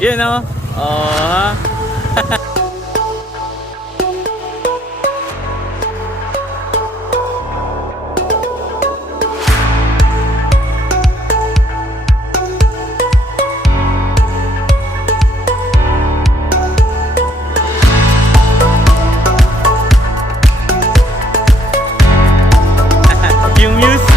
Yun o. Oh. Yung muse.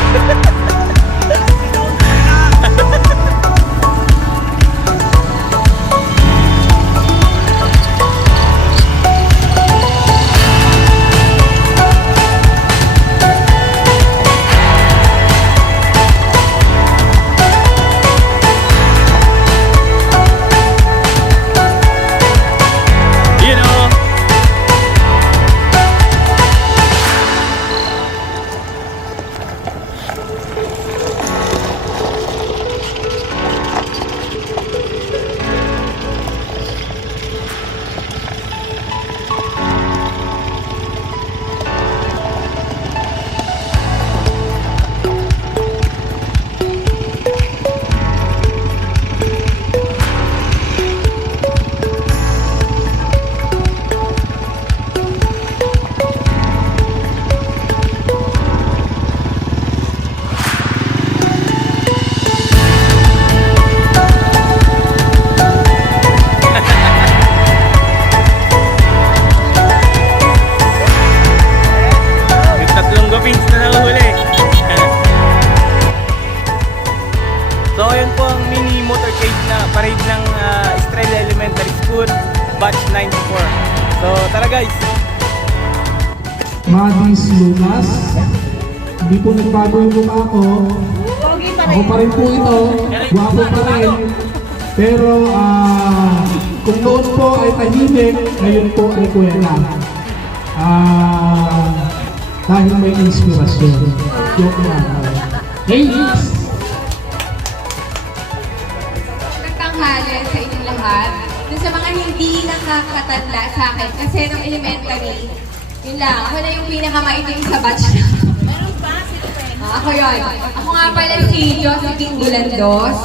So ayun po ang mini motorcade na parade ng Estrella Elementary School Batch 94. So tara guys! Madis Lucas. Hindi po nagbago yung mukha ko. Ako pa rin po ito. Guwapo pa rin. Pero kung noon po ay tahimik, ngayon po ay kuwela. Dahil may inspirasyon. Joke lang. Hey! Tanghali sa inyong lahat. Dun sa mga hindi nakakatanda sa akin, kasi nung elementary, yun lang, ako na yung pinakamaitim sa batch na. Meron pa? Ako yun. Ako nga pala si Josephine Bulandos.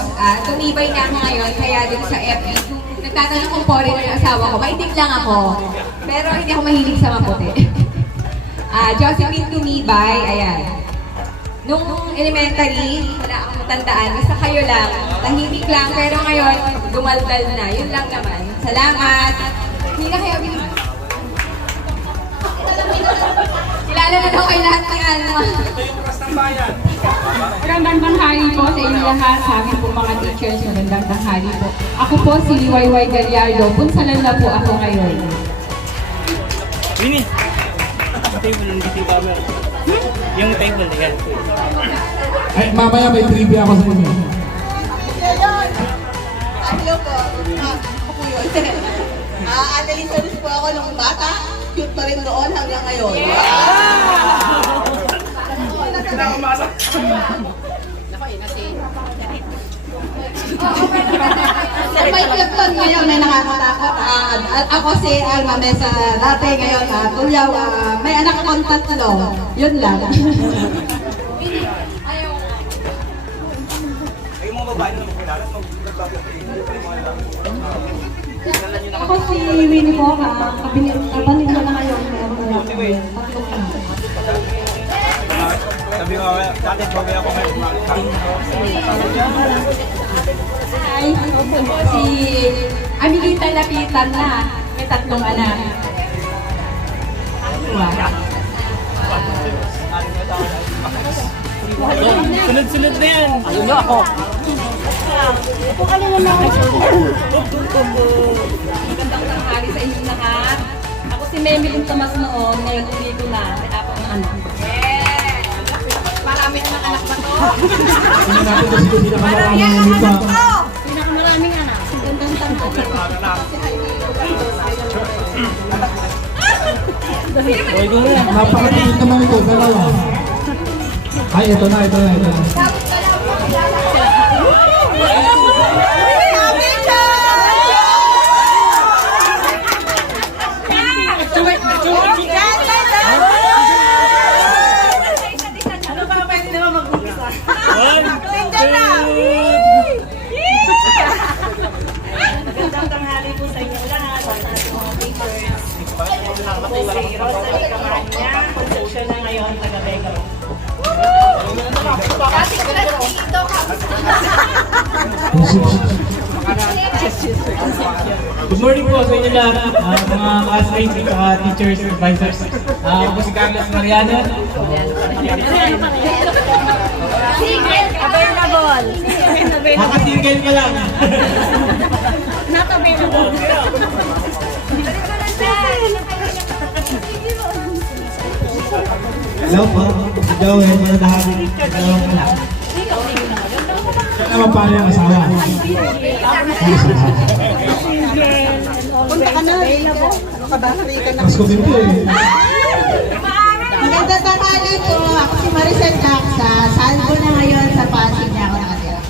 Tumibay na ako ngayon, kaya dun sa FB, nagtatanong kung foreigner yung asawa ko, maitim lang ako. Pero hindi ako mahilig sa maputi. Josephine Tumibay, ayan. Nung elementary, wala akong matandaan. Basta kayo lang. Tahimik lang. Pero ngayon, dumaldal na. Yun lang naman. Salamat. Hindi na kayo bilang. Kilala na daw kayo lahat ng Alma. Magandang tanghali po sa inyo lahat. Sa amin po mga teachers, magandang tanghali po. Ako po si YY Gallardo. Punsalan na po ako ngayon. Winnie! Table, hindi yung camera. Yung table, yan. Ay, mamaya may trivia ako sa inyo. Hello po. Ako po yun. Annalyn Salus po ako nung bata. Cute pa rin noon hanggang ngayon. May Clifton ngayon na nakakatakot. Ako si Alma Mesa dati ngayon. Tulyaw, may anak akong tatlo. Yun lang. Ako si Winnie po. Kapanin mo na ngayon. Sabi ko, dati bagay ako ngayon. Hi, ako po si Amiguita Lapitan na. May tatlong anak. Sunod-sunod na yan. Ano ako? Magandang tanghali sa inyong lahat. Ako si Memilyn Tomas noon. Ngayon uwi ko na. May apat na anak. Marami namang anak ba to? Hindi natin kasi kung pinakamarami ng lupa. Pinakamaraming anak. Magandang tanghali. Napakatingin naman ito, dalawa. Ay, ito na. One, two, Magandang tanghali po sa inyo lahat. Sa ating mga teachers. Ako po si Rosalie Camanya. Concepcion na ngayon, taga-Vega. Good morning po sa inyo lahat, mga classmates at teachers, advisors. Ako po si Carlos Mariano. Available. Makasingle ka lang. Not available. Hello po, si Joel, manadahari. Hello po lang. Siya naman pala yung asawa. Punta ka na. Ano ka ba? Hali ka na. Pasko din po eh. Magandang tanghali po. Ako si Maricel Jacksa. Saan po na ngayon sa Pasig niya ako nakatira?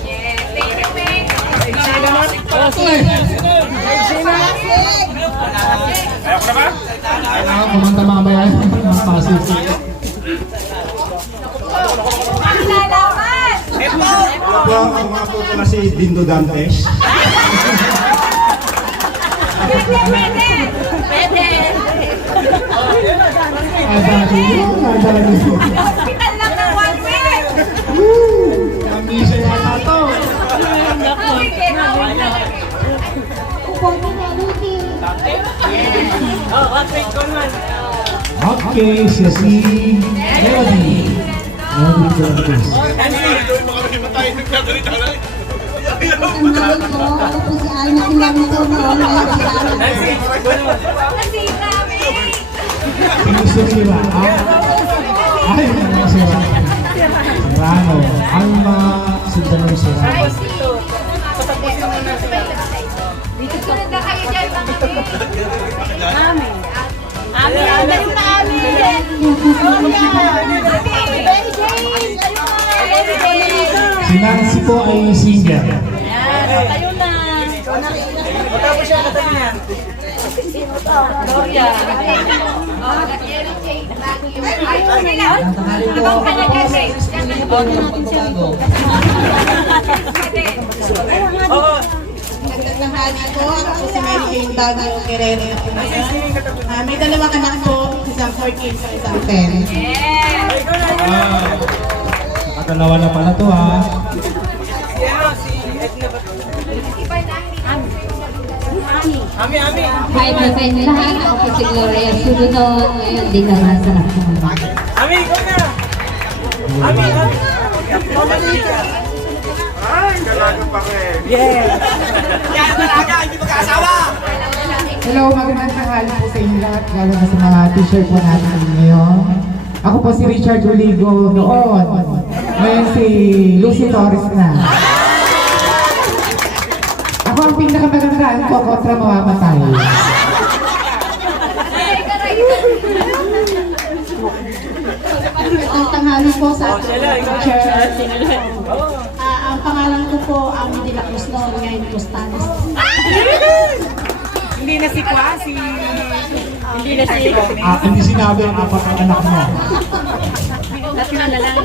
Kailangan kumanta mamaya ng Pasig. Ako nga po pala si Dindo Dantes. Hospital lang ng 1 week! Kamisa yata to. Okay, siya si Melody. Melody Dantes. Ako po si Alma Kilamito noon. Nancy, Gusto nila, ay, ano sila? Serrano. Alma Serrano Serrano. Sunod na kayo dyan, mga Amin. Ami, ami, ami! Si Nancy po ay singer. Kayo na. matapos siya katabi niya. Gloria. Abang ka na kasi. Oo. Magandang tanghali po. Ako po si Mary Jane Baguio Guerrero. May dalawang anak po. Isang 14 sa isang 10. Nakadalawa na pala to ha. Ami. Hi, present lahat. Ako po si Gloria Sunod. Ngayon, din naman sa lahat. Ami, ikaw na. Ami. Hello, magandang tanghali po sa inyo lahat, lalo na sa mga t-shirt po natin ngayon. Ako po si Richard Uligo noon. Ngayon si Lucy Torres na. Ako ang pinakamagandaan ko kontra mamamatay. Ang tanghali po sa Sila, ikaw na. church. Ang pangalan ko po, Ami de la Cruz noon. Ngayon po Stanis. Hindi na si Kwasi. Hindi na si Hindi sinabi ang apat ng anak mo. Tatlo na lang.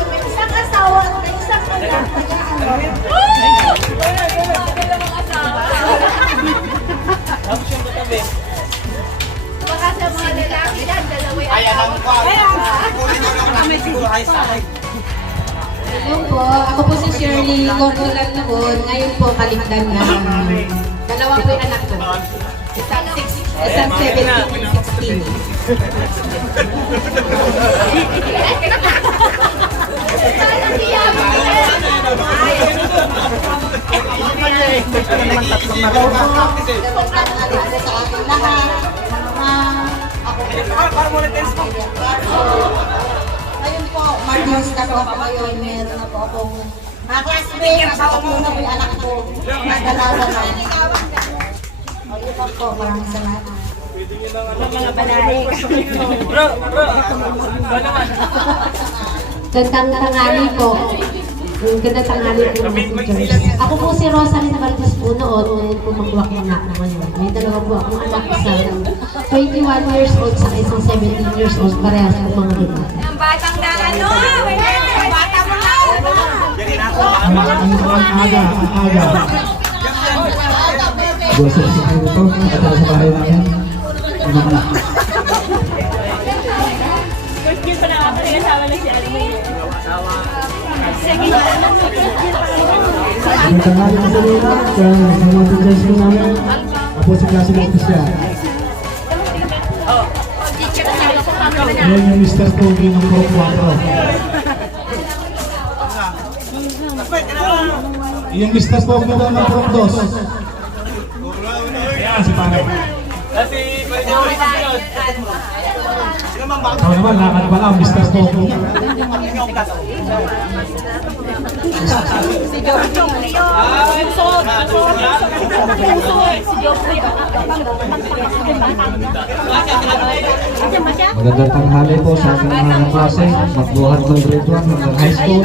May isang asawa at may isang anak. Tapos yung katabi. Baka sa mga lalaki dyan, dalawa yung Hello po, ako po si Shirley Cordolan noon. Ngayon po kaligdan na. Dalawa po yung anak ko. Isang 17, 16. Ngayon po, Marcos na po ako ngayon. Meron na po akong mga classmates. Tatlo na po yung anak ko. Nadalawa na. O, yun lang po. Maraming salamat. Mga balay. Bro. Ba naman? Gandang tangali po. Ganda tanghali po mga teachers. Ako po si Rosalyn Valdez po noon, ngayon po magwak na ngayon. May dalawa po akong anak, isang 21 years old sa isang 17 years old, parehas po mga bata. Ang batang na ano? Ang bata mo na! Ang aga. Gusto sa kayo ito, at sa bahay namin. First year pa lang ako, nag-asawa lang si Alimay. Second year lang, first year pa lang. Ang tanghali na sa nila, sa mga teachers ko namin, ako si klase ng ofisya. Ngayon yung Mr. Pogi ng Pro 4. Yung Mr. Pogi daw ng Pro 2. Ayan, si Pare. Kasi pwede mo rin sa sunod. Ikaw naman, lakad pa lang, Mr. Pogi. Magandang tanghali po sa aking mga klase, magbuhat ng grade 1 hanggang high school.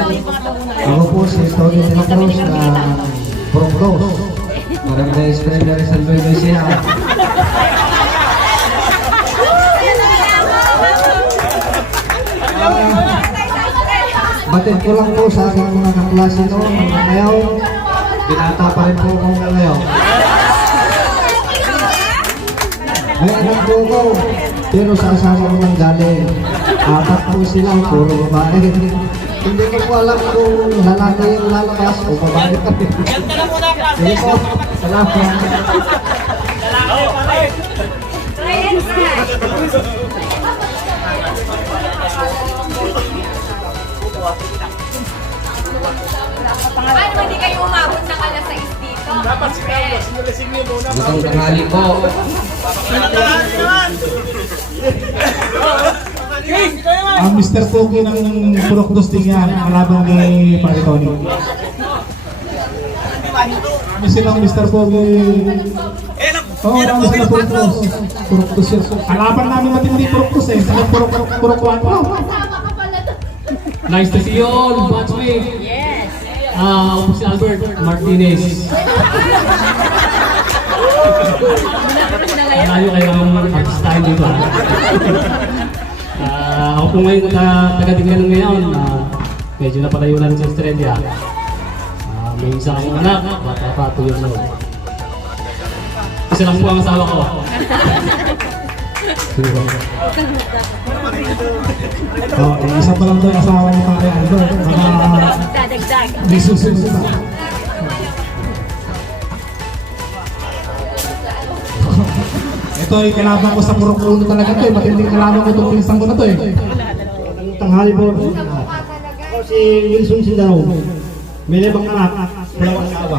Ako po si Tony de la Cruz na Pro Bros. Barangay Estrella Rizal Nueva Ecija. Batid ko lang po sa aking mga kaklase noon, mga ngayon, binata pa rin po ako ngayon. May anak po ako, pero sa asawa ko nang galing. 4 po sila, puro babae. Hindi ko po alam kung lalaki yung lalabas o babae pa rin. Hindi po, salamat. Paano hindi kayo umabot ng alas 6 dito? Dapat Magandang tanghali po. Ang Mr. Pogi ng Pro 2 din yan, kalabang ni Pare Tony. Kami silang Mr. Pogi. Oo, kami silang Pro 2. Kalaban namin matindi Pro 2 eh. Silang Pro 4. Nice to see you all, batchmate. Yes. Ako si Albert Martinez. Malayo kayo ang mag-style dito. Ako po ngayon taga-Tinggalan ngayon. Medyo napalayo na rin sa Australia. May isa akong anak, bata pa 2 years old. Isa lang po ang asawa ko. Isa pa lang daw yung asawa ni Pare Albert. Dadagdag. May susunod pa. Ito ay kalaban ko sa Pro 1 talaga to eh. Matinding kalaban ko itong pinsang ko na to eh. Tanghali po. Ako si Wilson Sindao. May 5 anak, walang asawa.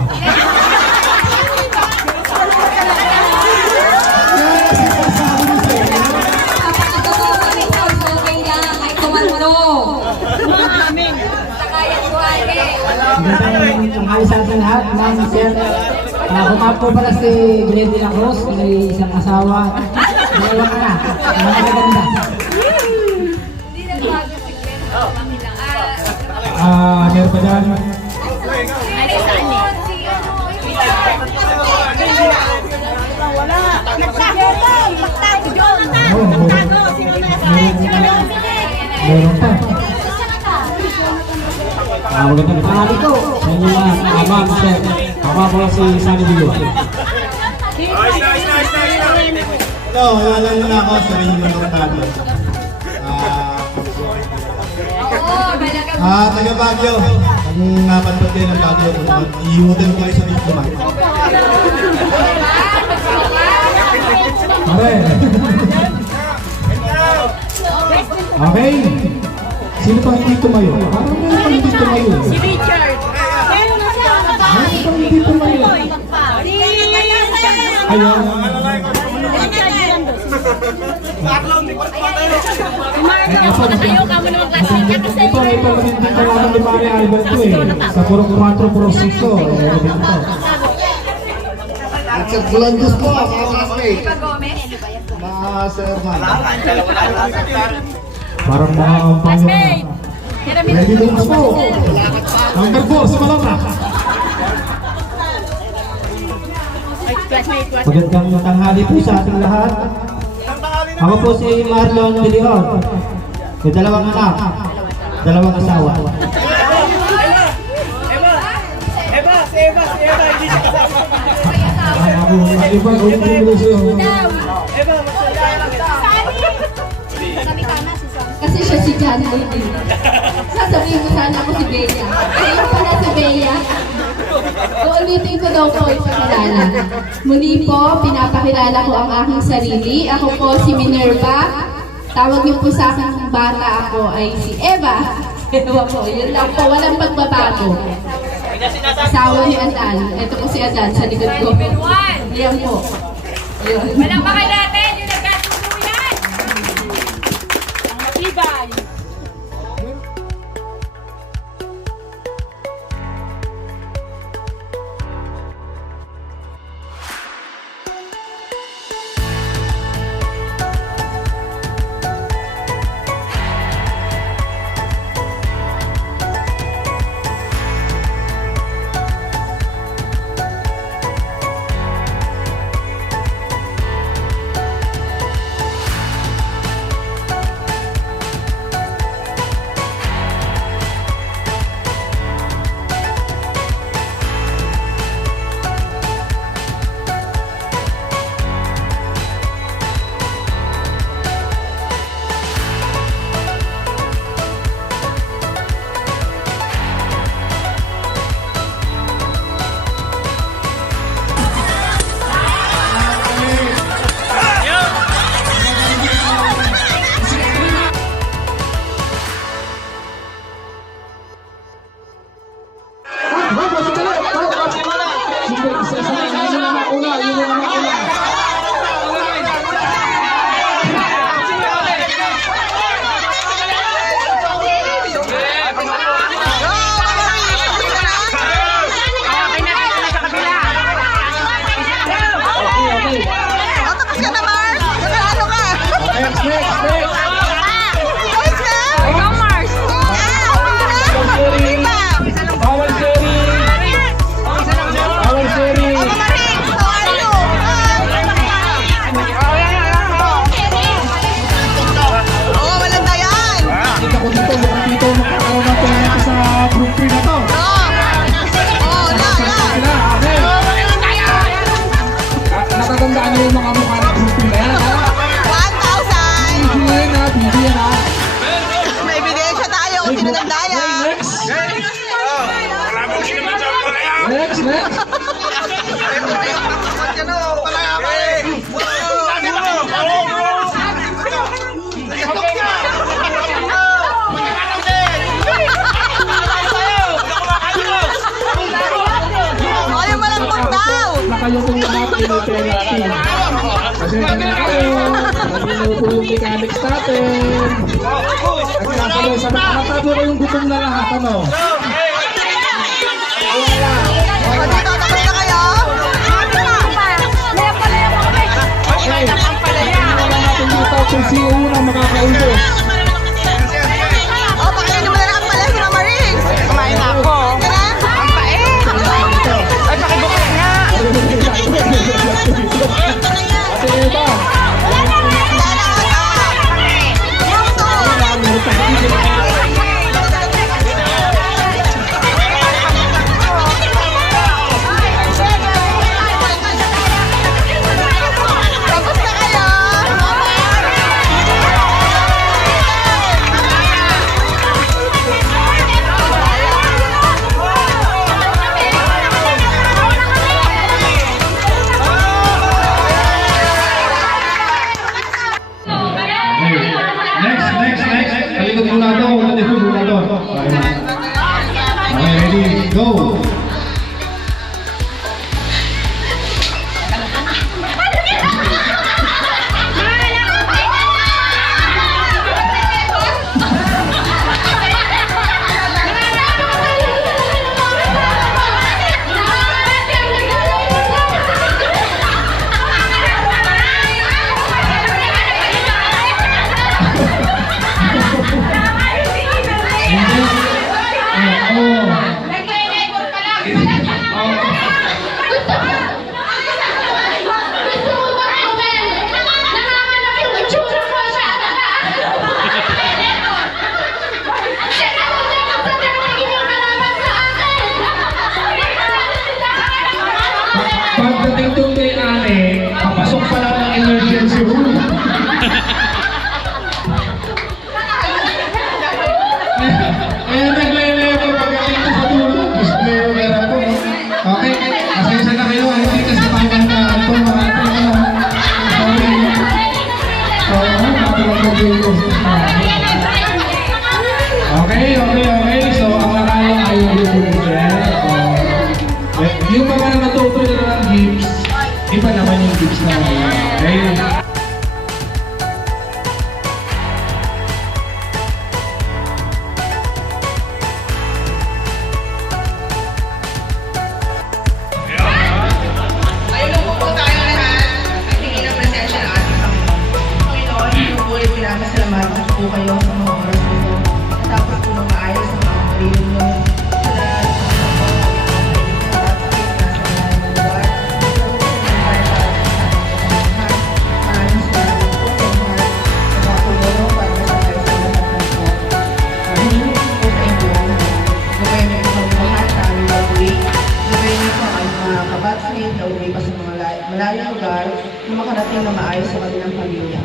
Okay lang, ay kumando. Sakayan ko ate. Magandang tanghali sa ating lahat, ma'am, sir. Humap po pala si Glenn de la Cruz, may isang asawa. Dalawang anak, mga maganda. Hindi nagbago si Glenn. Okay lang. Meron pa dyan. Ano saan eh? Wala. Nagsageto. Magtago. Si Jonathan. Oo, Magtago. Si Jonathan. Meron pa. Magandang tanghali ko sa inyo lahat, ma'am, sir. Ako pala si Sunny Digo. Ito, wala na ako sa rin yung manurtado. Taga Baguio. Kung napantot kayo ng Baguio, iiwutan ko kayo sa rin kumain. Pare. Okay. Sino pa hindi tumayo? Parang meron pa hindi tumayo. Si Richard. Meron na siya. Meron pa hindi tumayo. Ayan. Ito ay pala kalaban ni Pare Albert ko eh. Sa Pro 4, Pro 6 ko. Meron din ito. At sa Bulandos po, mga classmate. Iba Gomez? Mga sir, man. Parang mga ampanya. Ready to po. Number 4, sa Malona. Magandang tanghali po sa ating lahat. Ako po si Marlon Bilion. May dalawang anak, dalawang asawa. Hindi siya kasama. Iba, kung privilege yun. Kasi siya si John Lady. Sasabihin mo sana ako si Bea. Ayun pala si Bea. Uulitin ko daw po ipakilala. Muli po, pinapakilala ko ang aking sarili. Ako po si Minerva. Tawag niyo po sa akin kung bata ako ay si Eva. Ewa po, yun lang po. Walang pagbabago. Asawa ni Adan. Ito po si Adan sa likod ko. Ayan po. Yun. Walang baka natin yung nagkasusuyan! Ang matibay! Natatandaan niyo yung mga mukha ng grupo na yan, ha? 1,000! Bibigyan na, bibigyan na. May bigay siya tayo kung sino nagdaya. Next! Next, next! Ayaw malambot daw! Nakayo pong lahat ay may penalty. Kasi na kayo, naginaw po yung mechanics natin. At nakapalo sa nakatabo ko yung gutom na lahat, ano? Dito, tapos na kayo? Okay, tingnan natin dito kung sino unang makakaubos. O, pakainin mo na lang pala si Mama Riggs. Kumain na ako. Ang pait. Ay, pakibukay nga. Ate Eva, Tapos na kayo? next. Kalikot muna to, kalikot muna to. Okay, ready, go! Hindi Okay. So, ang nanalo ay yung yung mga natuto na ng gifts, iba naman yung gifts na mga. Okay? Ayun lang po tayo lahat. Tingin ang presensya ng ating Panginoon. Panginoon, pinupulit pinapasalamat po kayo sa mga oras nito. Tapos po ng maayos sa mga pagkain nyo. Sa lahat ng mga maraming salamat po sa inyo sa mga tumulong para masakay sa lahat ng po. Mahilig po sa inyo. Gawin niyo po kami lahat sa aming pag-uwi. Gawin niyo po ang aming mga kabatsmate na uwi pa sa mga malayong lugar na makarating na maayos sa kanilang pamilya.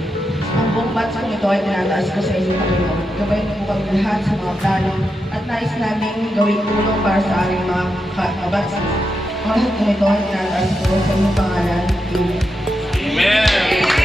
Ang buong batch kong ito ay tinataas ko sa inyo, Panginoon. Gabayin niyo po kami lahat sa mga plano at nais namin gawing tulong para sa aming mga kabatsmate. Ang lahat kong ito ay tinataas ko sa inyong pangalan. Amen.